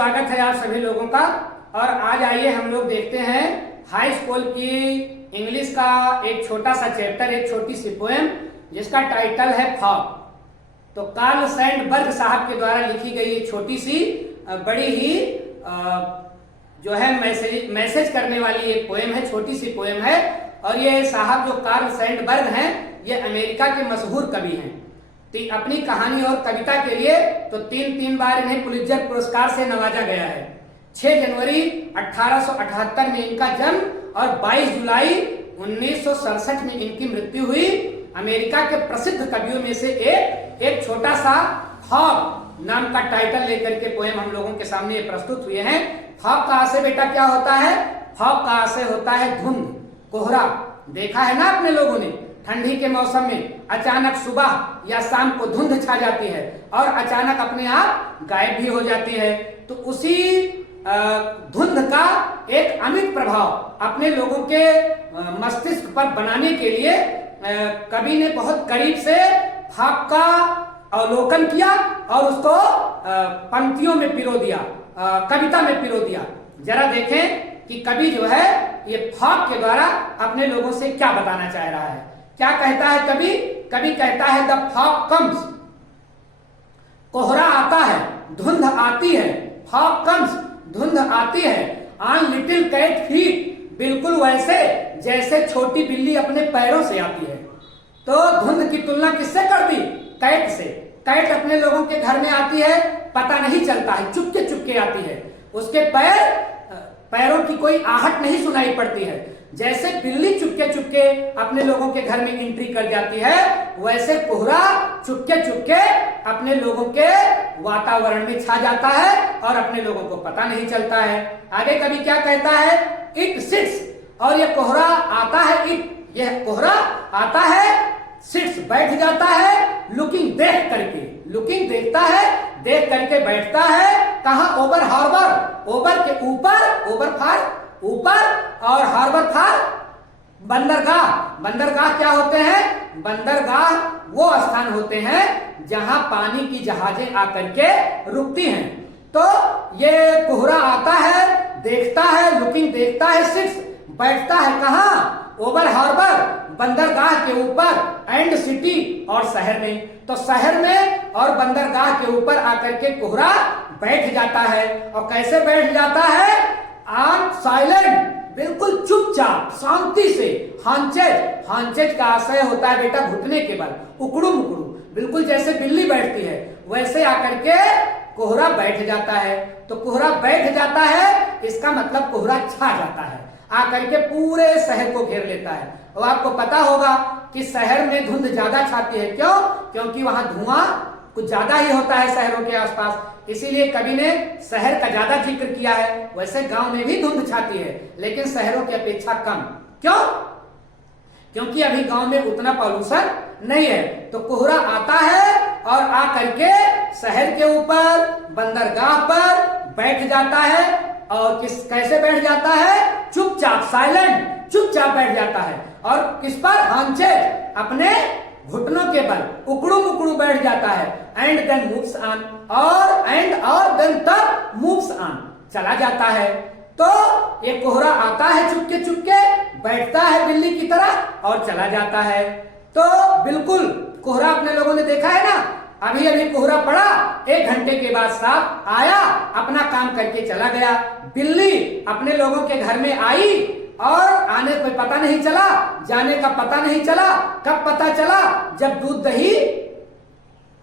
स्वागत है आप सभी लोगों का। और आज आइए हम लोग देखते हैं हाई स्कूल की इंग्लिश का एक छोटा सा चैप्टर, एक छोटी सी पोएम जिसका टाइटल है फॉग। तो कार्ल सैंडबर्ग साहब के द्वारा लिखी गई ये छोटी सी बड़ी ही जो है मैसेज करने वाली एक पोएम है, छोटी सी पोएम है। और ये साहब जो कार्ल सैंडबर्ग हैं, ये अमेरिका के मशहूर कवि हैं। अपनी कहानी और कविता के लिए तो तीन बार इन्हें पुलित्जर पुरस्कार से नवाजा गया है। 6 जनवरी 1878 में इनका जन्म और 22 जुलाई 1967 में इनकी मृत्यु हुई। अमेरिका के प्रसिद्ध कवियों में से एक छोटा सा फॉग नाम का टाइटल लेकर के पोएम हम लोगों के सामने प्रस्तुत हुए हैं। फॉग का आशय बेटा क्या होता है? फॉग का आशय होता है धुंध, कोहरा। देखा है ना आपने लोगों ने, ठंडी के मौसम में अचानक सुबह या शाम को धुंध छा जाती है और अचानक अपने आप गायब भी हो जाती है। तो उसी धुंध का एक अमिट प्रभाव अपने लोगों के मस्तिष्क पर बनाने के लिए कवि ने बहुत करीब से फॉग का अवलोकन किया और उसको पंक्तियों में पिरो दिया, कविता में पिरो दिया। जरा देखें कि कवि जो है ये फॉग के द्वारा अपने लोगों से क्या बताना चाह रहा है। क्या कहता है कवि? कवि कहता है द फॉग कम्स, कोहरा आता है, धुंध आती है। फॉग कम्स, धुंध आती है। ऑन लिटिल कैट फीट, बिल्कुल वैसे जैसे छोटी बिल्ली अपने पैरों से आती है। तो धुंध की तुलना किससे कर दी? कैट से। कैट अपने लोगों के घर में आती है, पता नहीं चलता है, चुपके चुपके आती है, उसके पैरों की कोई आहट नहीं सुनाई पड़ती है। जैसे बिल्ली चुपके चुपके अपने लोगों के घर में एंट्री कर जाती है, वैसे कोहरा चुपके चुपके अपने लोगों के वातावरण में छा जाता है और अपने लोगों को पता नहीं चलता है। आगे कभी क्या कहता है? इट सिट्स, और यह कोहरा आता है, यह कोहरा आता है, सिट्स बैठ जाता है, लुकिंग देख करके, लुकिंग देखता है, देख करके बैठता है। कहा? ओवर हार्बर, ओवर के ऊपर, ओवर फार ऊपर और हार्बर फार बंदरगाह। बंदरगाह क्या होते हैं? बंदरगाह वो स्थान होते हैं जहां पानी की जहाजें आकर के रुकती हैं। तो ये कोहरा आता है, देखता है, लुकिंग देखता है, सिट्स बैठता है। कहां? ओवर हार्बर, बंदरगाह के ऊपर, एंड सिटी और शहर में। तो शहर में और बंदरगाह के ऊपर आकर के कोहरा बैठ जाता है। और कैसे बैठ जाता है? ऑन साइलेंट, बिल्कुल चुपचाप, शांति से। हांचेज, हांचेज का आशय होता है बेटा घुटने के बल, उकड़ू मुकड़ू, बिल्कुल जैसे बिल्ली बैठती है वैसे आकर के कोहरा बैठ जाता है। तो कोहरा बैठ जाता है, इसका मतलब कोहरा छा जाता है, आकर के पूरे शहर को घेर लेता है। और आपको पता होगा कि शहर में धुंध ज्यादा छाती है। क्यों? क्योंकि वहां धुआं कुछ ज्यादा ही होता है शहरों के आसपास, इसीलिए कवि ने शहर का ज्यादा जिक्र किया है। वैसे गांव में भी धुंध छाती है, लेकिन शहरों की अपेक्षा कम। क्यों? क्योंकि अभी गांव में उतना पॉल्यूशन नहीं है। तो कोहरा आता है और आकर के शहर के ऊपर, बंदरगाह पर बैठ जाता है। और कैसे बैठ जाता है? चुपचाप, साइलेंट, चुपचाप बैठ जाता है। और किस पर? हांचेज, अपने घुटनों के बल, उकड़ू मुकड़ू बैठ जाता है। एंड देन मूव्स ऑन, और देन तब मूव्स ऑन, चला जाता है। तो ये कोहरा आता है चुपके चुपके, बैठता है बिल्ली की तरह और चला जाता है। तो बिल्कुल कोहरा अपने लोगों ने देखा है ना, अभी अभी कोहरा पड़ा, 1 घंटे के बाद साफ आया, अपना काम करके चला गया। बिल्ली अपने लोगों के घर में आई और आने पे पता नहीं चला, जाने का पता नहीं चला। कब पता चला? जब दूध दही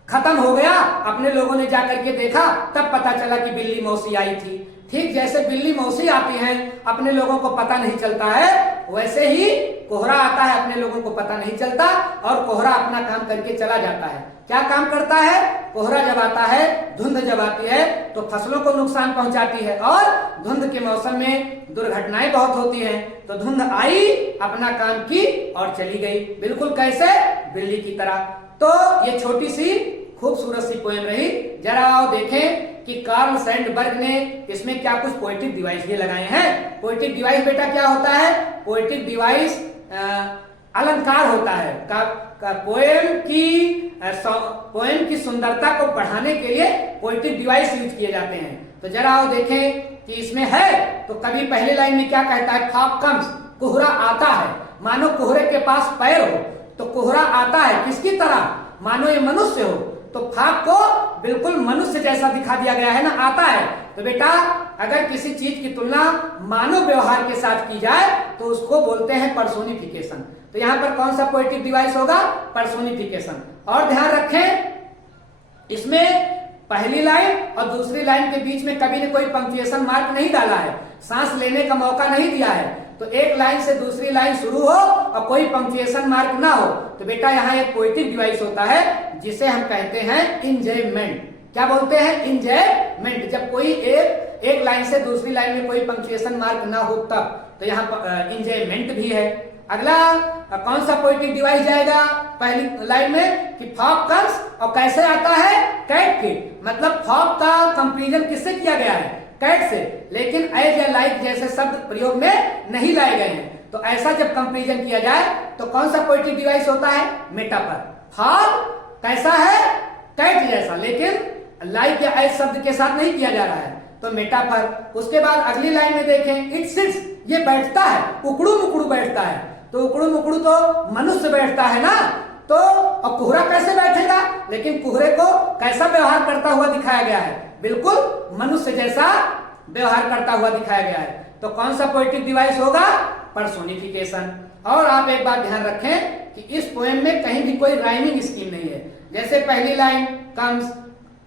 खत्म हो गया, अपने लोगों ने जाकर के देखा, तब पता चला कि बिल्ली मौसी आई थी। ठीक जैसे बिल्ली मौसी आती हैं, अपने लोगों को पता नहीं चलता है, वैसे ही कोहरा आता है, अपने लोगों को पता नहीं चलता और कोहरा अपना काम करके चला जाता है। क्या काम करता है? कोहरा जब आता है, धुंध जब आती है तो फसलों को नुकसान पहुंचाती है और धुंध के मौसम में दुर्घटनाएं बहुत होती हैं। तो धुंध आई, अपना काम की और चली गई, बिल्कुल कैसे? बिल्ली की तरह। तो ये छोटी सी खूबसूरत सी पोएम रही। जरा आओ देखें कि कार्ल सैंडबर्ग ने इसमें क्या कुछ पोएटिक डिवाइस भी लगाए हैं। पोएटिक डिवाइस बेटा क्या होता है? पोएटिक डिवाइस अलंकार होता है। पोएम की सुंदरता को बढ़ाने के लिए पोएटिक डिवाइस यूज किए जाते हैं। तो जरा आओ देखें कि इसमें है। तो कवि पहली लाइन में क्या कहता है, फॉग कम्स, कोहरा आता है। मानो कोहरे के पास पैर हो, तो कोहरा आता है किसकी तरह, मानो ये मनुष्य हो। तो फॉग को बिल्कुल मनुष्य जैसा दिखा दिया गया है ना, आता है। तो बेटा अगर किसी चीज की तुलना मानव व्यवहार के साथ की जाए तो उसको बोलते हैं पर्सोनिफिकेशन। तो यहां पर कौन सा पोएटिक डिवाइस होगा, पर्सोनिफिकेशन। और ध्यान रखें इसमें पहली लाइन और दूसरी लाइन के बीच में कवि ने कोई पंक्चुएशन मार्क नहीं डाला है, सांस लेने का मौका नहीं दिया है। तो एक लाइन से दूसरी लाइन शुरू हो और कोई पंक्चुएशन मार्क ना हो, तो बेटा यहाँ एक पोएटिक डिवाइस होता है जिसे हम कहते हैं इंजॉयमेंट। क्या बोलते हैं, इंजॉयमेंट। जब कोई एक लाइन से दूसरी लाइन में कोई पंक्चुएशन मार्क ना हो तब, तो यहाँ इंजॉयमेंट भी है। अगला कौन सा पोएटिक डिवाइस जाएगा पहली लाइन में, कि फॉग कम्स, और कैसे आता है, कैट फिट। मतलब फॉग का कंपैरिजन किससे किया गया है, कैट से, लेकिन एज या लाइक जैसे शब्द प्रयोग में नहीं लाए गए हैं। तो ऐसा जब कंपैरिजन किया जाए तो कौन सा पोएटिक डिवाइस होता है, मेटाफर। फॉग कैसा है, कैट जैसा, लेकिन लाइक या एज शब्द के साथ नहीं किया जा रहा है, तो मेटाफर। उसके बाद अगली लाइन में देखें, इट सिट्स, ये बैठता है, उकड़ू मुकड़ू बैठता है। तो उकड़ू मुकड़ू तो मनुष्य बैठता है ना, तो और कोहरा कैसे बैठेगा, लेकिन कोहरे को कैसा व्यवहार करता हुआ दिखाया गया है, बिल्कुल मनुष्य जैसा व्यवहार करता हुआ दिखाया गया है। तो कौन सा पोएटिक डिवाइस होगा, पर्सोनिफिकेशन। और आप एक बात ध्यान रखें कि इस पोएम में कहीं भी कोई राइमिंग स्कीम नहीं है। जैसे पहली लाइन कम्स,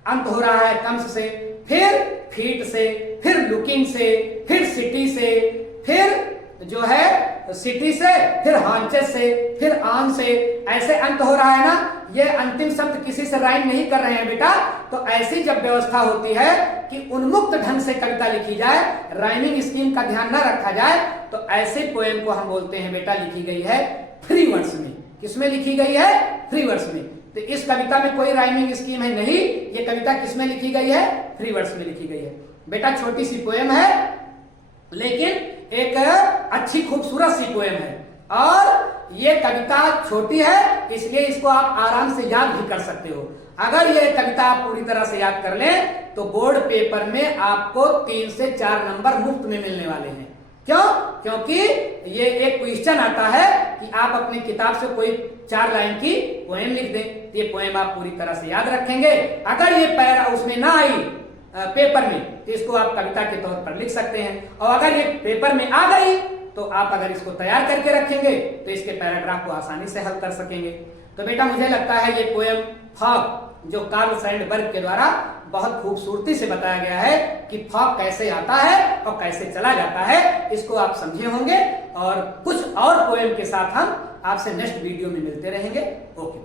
अंत हो रहा है कम्स से, फिर फीट से, फिर लुकिंग से, फिर सिटी से, फिर जो है सिटी से, फिर हॉन्चेस से, फिर ऑन से, ऐसे अंत हो रहा है ना। ये अंतिम शब्द किसी से राइम नहीं कर रहे हैं बेटा। तो ऐसी जब व्यवस्था होती है कि उन्मुक्त ढंग से कविता लिखी जाए, राइमिंग स्कीम का ध्यान न रखा जाए, तो ऐसे पोएम को हम बोलते हैं बेटा लिखी गई है फ्री वर्स में। किसमें लिखी गई है, फ्री वर्स में। तो इस कविता में कोई राइमिंग स्कीम है नहीं, ये कविता किसमें लिखी गई है, फ्री वर्स में लिखी गई है। बेटा छोटी सी पोएम है लेकिन एक अच्छी खूबसूरत सी पोएम है, और ये कविता छोटी है इसलिए इसको आप आराम से याद भी कर सकते हो। अगर ये कविता आप पूरी तरह से याद कर लें तो बोर्ड पेपर में आपको 3 से 4 नंबर मुफ्त में मिलने वाले हैं। क्यों, क्योंकि ये एक क्वेश्चन आता है कि आप अपनी किताब से कोई 4 लाइन की पोएम लिख दें। ये पोएम आप पूरी तरह से याद रखेंगे। अगर ये पैरा उसमें ना आई पेपर में तो इसको आप कविता के तौर पर लिख सकते हैं, और अगर ये पेपर में आ गई तो आप अगर इसको तैयार करके रखेंगे तो इसके पैराग्राफ को आसानी से हल कर सकेंगे। तो बेटा मुझे लगता है ये पोएम फॉग जो कार्ल सैंडबर्ग के द्वारा बहुत खूबसूरती से बताया गया है कि फॉग कैसे आता है और कैसे चला जाता है, इसको आप समझे होंगे। और कुछ और पोएम के साथ हम आपसे नेक्स्ट वीडियो में मिलते रहेंगे। ओके।